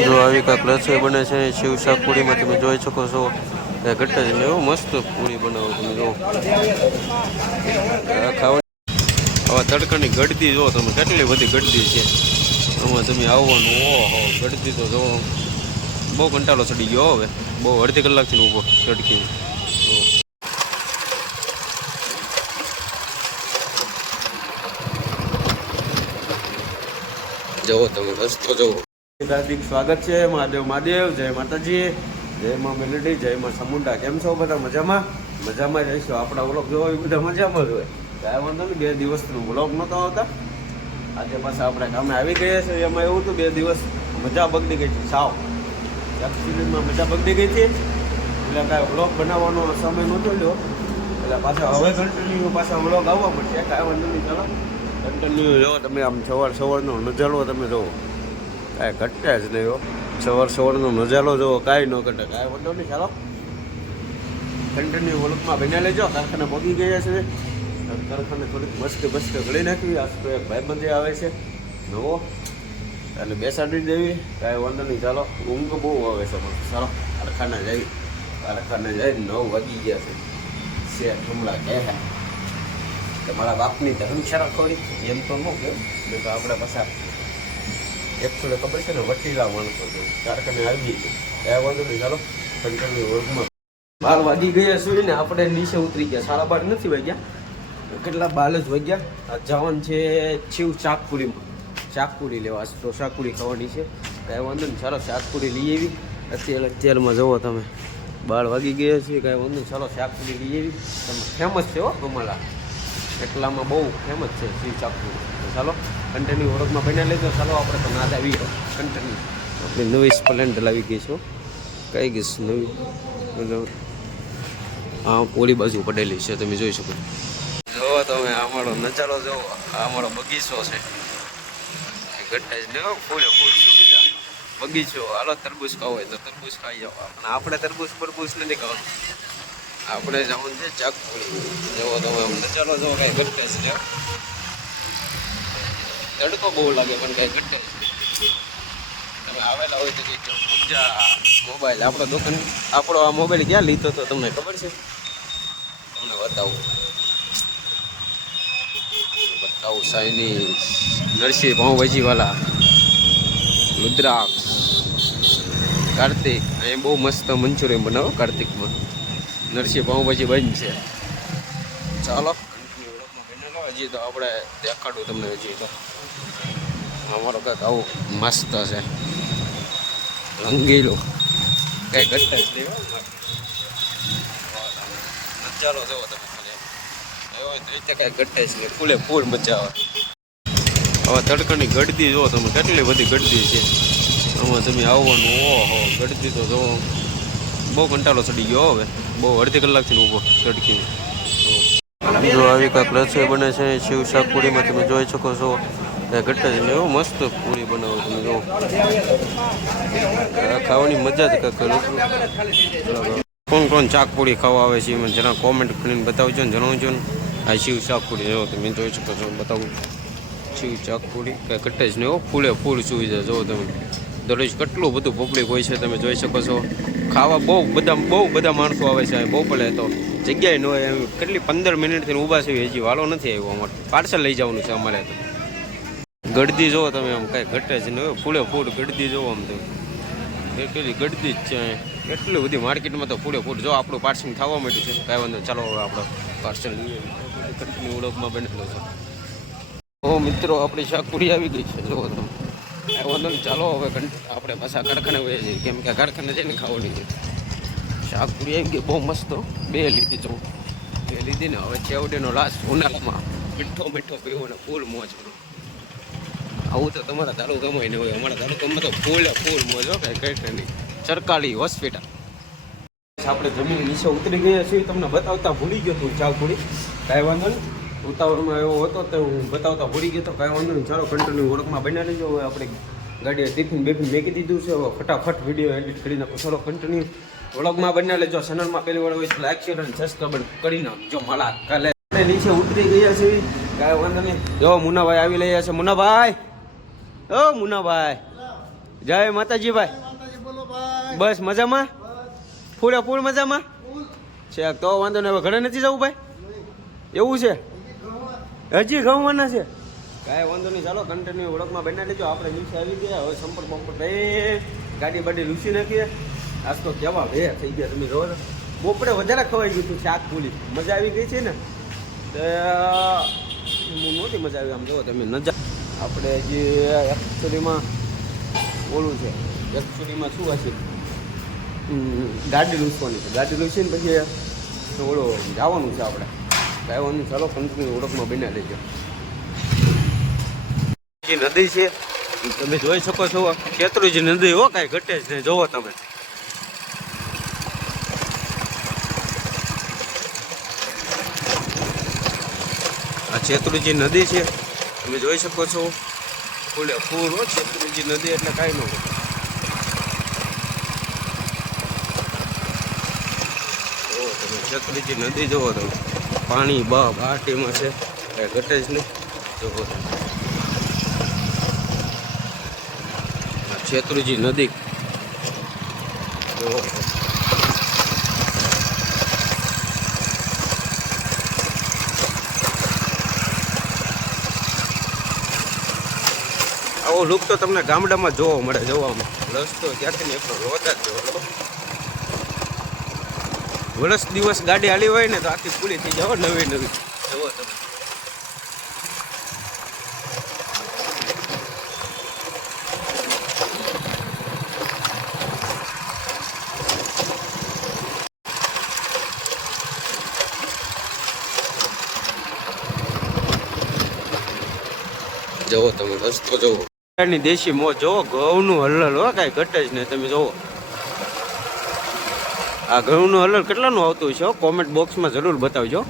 જો આવી કાંઈક રસોઈ બને છે, શિવ શાક પૂરીમાં તમે જોઈ શકો છો. એ જ ને એવું મસ્ત પૂરી બનાવો તમે જો. આવા તડકાની ગડદી જો તમે, કેટલી બધી ગડદી છે. આમાં તમે આવવાનું, ઓહો, ગડદી તો જો. બહુ કંટાળો ચડી ગયો હવે. બહુ અડધી કલાકથી ઊભો ચડકી જવો તમે, રસ્તો જવો હાર્દિક સ્વાગત છે. મહાદેવ મહાદેવ, જય માતાજી. જય માં મેલડી, જય માં સમુંડા. કેમ છો બધા મજામાં? મજામાં રહીશું. આપણા વ્લોગ જોવો એ બધા મજામાં જ હોય. કાંઈ વાંધો નહીં, બે દિવસનું વ્લોગ નહોતો આવતા. આજે પાછા આપણે કામે આવી ગયા છે. એમાં એવું હતું, બે દિવસ મજા બગડી ગઈ છે સાવ. એક્સિડન્ટમાં મજા બગડી ગઈ હતી. એટલે કાંઈ વ્લોગ બનાવવાનો સમય નહોતો લ્યો. એટલે પાછા હવે કન્ટિન્યુ પાછા વ્લોગ આવવા પડશે કાંઈ વાંધો નહીં, ચાલો. કન્ટિન્યુ જો તમે આમ સવાર સવારનો નજારો તમે જુઓ કાંઈ ઘટે જ નહીં સવાર સવારનો નજારો જોવો, કાંઈ ન ઘટે. કાંઈ વાંધો નહીં, ચાલો. કન્ટિન્યુ વ્લોગમાં બન્યા લેજો કારખાને પહોંચી ગયા છે. કારખાને થોડીક મસ્ત મસ્ત ગળી નાખવી. આ તો એક ભાઈબંધી આવે છે. નવો અને બેસાડી દેવી. કાંઈ વાંધો નહીં, ચાલો. ઊંઘ બહુ આવે છે પણ ચાલો, કારખાને જઈ કારખાને જઈ નવ વાગી ગયા છે. શેઠ હમણાં કહે તમારા બાપની ધર્મશાળા ખોડી એમ તો ન કેમ આપણે પાછા એકચુઅલી ખબર છે ને વટીલા માણસો છે. કારખાને આવી છે કાંઈ વાંધો નહીં, ચાલો. કંટ્રોલની વર્ગમાં. વાગી ગયા સુઈ ને આપણે નીચે ઉતરી ગયા. સાડા બાર નથી વાગ્યા. કેટલા બાર જ વાગ્યા? જવાનું છે છીવ શાકપુરીમાં શાકપુરી લેવા છે તો શાકપુરી ખાવાની છે. કાંઈ વાંધો નહીં, ચાલો શાકપુરી લઈ આવી. અત્યારે અત્યારમાં જુઓ તમે. બાર વાગી ગયા છે કાંઈ વાંધો નહીં, ચાલો શાકપુરી લઈ આવી. તમે ફેમસ છે હો કમલા એટલામાં બહુ ફેમસ છે શાકપુરી તો ચાલો કન્ટેન્યુ ઓળખમાં બન્યા લેજો. ચાલો, આપણે તો નાદ આવી કન્ટેન્યુ આપણે નવી સ્પ્લેન્ડર લાવી ગઈ છું કઈ ગઈશ નવી? મતલબ આ ઓલી બાજુ પડેલી છે, તમે જોઈ શકો જોવો તમે અમારો નજારો જોવો. અમારો બગીચો છે. ઘટે જ લેવો ફૂલે ફૂલ સુવિધા. બગીચો, હાલો, તરબૂચ ખાવ હોય તો તરબૂચ ખાઈ જાઓ. પણ આપણે તરબૂચ પરબૂચ નથી ખાવાનું. આપણે જવાનું છે ચાકપુરી જવો તમે નજારો જોવો, કાંઈ ઘટે જ તડકો બહુ લાગે, પણ કઈ ઘટે તમે આવેલા હોય તો મોબાઈલ, આપણો દુકાન, આપણો આ મોબાઈલ ક્યાં લીધો તો તમને ખબર છે? તમને બતાવું. બતાવું, સાઈની નરસિંહ પાઉંભાજીવાલા રુદ્રાક્ષ, કાર્તિક, અહીંયા બહુ મસ્ત મંચુરિયન બનાવો, કાર્તિકમાં. નરસિંહ પાઉંભાજી બંધ છે. ચાલો. હજી તો આપણે દેખાડું તમને હજી તો. અમારો કાંઈક આવું મસ્ત છે. રંગીલો. કઈ ઘટતા જ નહીં. નજારો જોવો તમે કઈ ઘટે જ નહીં. ફૂલે ફૂલ મજા આવે. હવે તડકાની ગડદી જો તમે, કેટલી બધી ગળદી છે. આમાં તમે આવવાનું ઓહો ગળદી તો બહુ કંટાળો ચડી ગયો હવે. બહુ અડધી કલાકથી ઊભો તડકીને. જો આવી કાંઈક રસોઈ બને છે શિવ શાક પૂરીમાં તમે જોઈ શકો છો. ઘટ્ટ ઘટે જ નહીં એવું મસ્ત પૂરી બનાવો તમે જો. ખાવાની મજા જ છે. કોણ કોણ શાક પૂરી ખાવા આવે છે જરા કોમેન્ટ કરીને બતાવજો ને જણાવજો ને. આ શિવ શાક પૂરી જો તમે જોઈ શકો છો, બતાવું. શિવ શાક કાંઈ ઘટ્ટ જ નહીં ફૂલે ફૂલ સુવિધા જુઓ તમે. દરરોજ કેટલું બધું પબ્લિક હોય છે, તમે જોઈ શકો છો. ખાવા બહુ બધા બહુ બધા માણસો આવે છે બહુ પડે તો. જગ્યાએ ન હોય કેટલી પંદર મિનિટથી ઊભા છે, હજી વાલો નથી આવ્યો અમારે. પાર્સલ લઈ જવાનું છે અમારે તો. ગળદી જોવો તમે આમ, કાંઈ ઘટે જ નહીં ફૂડે ફૂલે ગડદી જોવો આમ તો. કેટલી ગળદી જ છે એટલી બધી માર્કેટમાં તો ફૂલે ફૂડ જો આપણું પાર્સલ થવા માંડ્યું છે, કાંઈ વાંધો. ચાલો હવે આપણે પાર્સલ લઈએ. ઓળખમાં બનેલો છે. ઓ મિત્રો, આપણી શાકપુરી આવી ગઈ છે. જોવો તમે. કાંઈ વાંધો નહીં, ચાલો હવે આપણે પાછા કારખાને વહી જઈએ. કેમ કે કારખાને જઈને ખાવાની છે. શાકપુરી આવી ગઈ બહુ મસ્ત બે લીધી જો. બે લીધી ને હવે ચેવડીનો લાસ્ટ ઉનાળામાં. મીઠો મીઠો પીવો ને ફૂલ મોજ આવું તો તમારા તાલુકામાં નહીં હોય. અમારા તાલુકામાં તો ફૂલ ફૂલ મોજ હો, કાંઈ કઈ નહીં. સરકારી હોસ્પિટલ. આપણે જમીન નીચે ઉતરી ગયા છીએ. તમને બતાવતા ભૂલી ગયો તું ચાવપુરી કાંઈ વાંધો નહીં. ઉતાવળમાં એવો હતો તો હું બતાવતા ભૂલી ગયો તો કાંઈ વાંધો નહીં. ચાલો કંટ્રોલની ઓળખમાં બન્યા લેજો હવે આપણે ગાડીએ ટિફિન બેફિન મેકી દીધું છે. હવે ફટાફટ વીડિયો એડિટ કરી નાખો. ચાલો કન્ટિન્યુ વ્લોગમાં બન્યા લેજો ચેનલમાં પહેલી વાર હોય તો લાઈક શેર અને સબસ્ક્રાઈબ કરી નાખજો મળા કાલે. નીચે ઉતરી ગયા છે કાંઈ વાંધો નહીં. જો, મુનાભાઈ આવી રહ્યા છે. મુનાભાઈ! ઓ, મુનાભાઈ! જય માતાજી ભાઈ બસ મજામાં? ફૂલે ફૂલ મજામાં? છે, તો વાંધો નહીં. હવે ઘરે નથી જવું ભાઈ? એવું છે? હજી ગમવાના છે? કાંઈ વાંધો નહીં, ચાલો કન્ટિન્યુ ઓળખમાં બનાવી લેજો. આપણે નીચે આવી ગયા. હવે સંપર્ક બંપર થઈ ગાડી બાડી લૂસી નાખીએ. આજ તો કેવા ભે થઈ ગયા તમે જોવો બપોરે વધારે ખવાઈ ગયું હતું શાક પૂરી મજા આવી ગઈ છે ને? તો હું નહોતી મજા આવી આમ જોવો તમે નજા આપણે હજી એકચુલીમાં ઓલું છે. એકચુલીમાં શું હશે? ગાડી લૂસવાની છે. ગાડી લૂસીને પછી ઓલો જવાનું છે આપણે. જવાનું ચાલો કંપની ઓળખમાં બન્યા લેજો. નદી છે. તમે જોઈ શકો છો ખેતરુજી નદી હો, કાંઈ ઘટે જ નહીં. જોવો તમે. આ છેતરુજી નદી છે. તમે જોઈ શકો છો. ફૂલે ફૂલ હો, છેતરુજી નદી એટલે કાંઈ ન હોય. તમે, છેતરુજી નદી જોવો તમે. પાણી બા બાટીમાં છે. કાંઈ ઘટે જ નહીં. શેત્રુજી નદી. આવો લુક તો તમને ગામડામાં જોવા મળે, જોવામાં. રસ્તો ક્યાંથી ને એકલો રોતા જ જોવો. વર્ષ દિવસ ગાડી હાલી હોય ને તો આખી પૂરી થઈ જાવ નવી નવી. જવો તમે. જવો તમે, રસ્તો જવો દેશી મોજ, જુઓ, ઘઉંનું હલલ હો, કાંઈ ઘટે જ નહીં. તમે જુઓ. આ ઘઉંનું હલલ કેટલાનું આવતું છે? કોમેન્ટ બોક્સમાં જરૂર બતાવજો.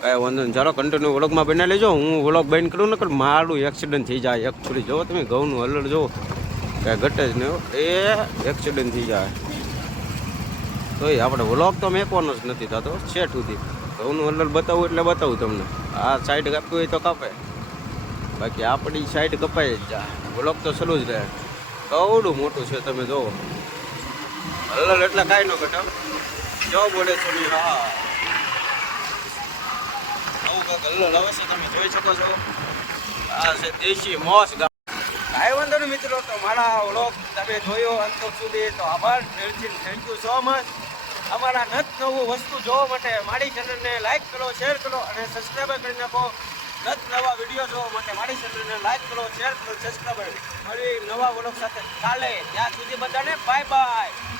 કાંઈ વાંધો નહીં. ચાલો કન્ટિન્યુ વ્લોગમાં બનાવી લેજો. હું વ્લોગ બંધ કરું ને મારું એક્સિડન્ટ થઈ જાય એક છોડી. જુઓ તમે ઘઉંનું હલલ જુઓ. કાંઈ ઘટે જ નહીં. એ એક્સિડન્ટ થઈ જાય. તોય આપણે વ્લોગ તો મેકવાનો જ નથી થતો છેઠ સુધી. ઘઉંનું હલલ બતાવું એટલે બતાવું તમને. આ સાઈડ કાપવી હોય તો કાપે. બાકી આપણી સાઈડ કપાઈ જ જાય. વ્લોગ તો સલું જ રહે. કવડું મોટું છે તમે જોવો હલલ એટલે કાંઈ ન ઘટાવ જો બોલે છો ની, હા. આવું કાંઈક હલલ આવે છે, તમે જોઈ શકો છો. આ છે દેશી મોસ કાંઈ વાંધો નહીં મિત્રો, તો મારા વ્લોગ તમે જોયો અંત સુધી, તો આભાર. દિલથી થેન્ક યુ સો મચ અમારા નત નવું વસ્તુ જોવા માટે મારી ચેનલને લાઈક કરો શેર કરો અને સબસ્ક્રાઈબ કરી નાખો. નત નવા વીડિયો જોવા માટે મારી ચેનલને લાઈક કરો શેર કરો સબસ્ક્રાઈબ મળી નવા વ્લોગ સાથે. કાલે ત્યાં સુધી બધાને બાય બાય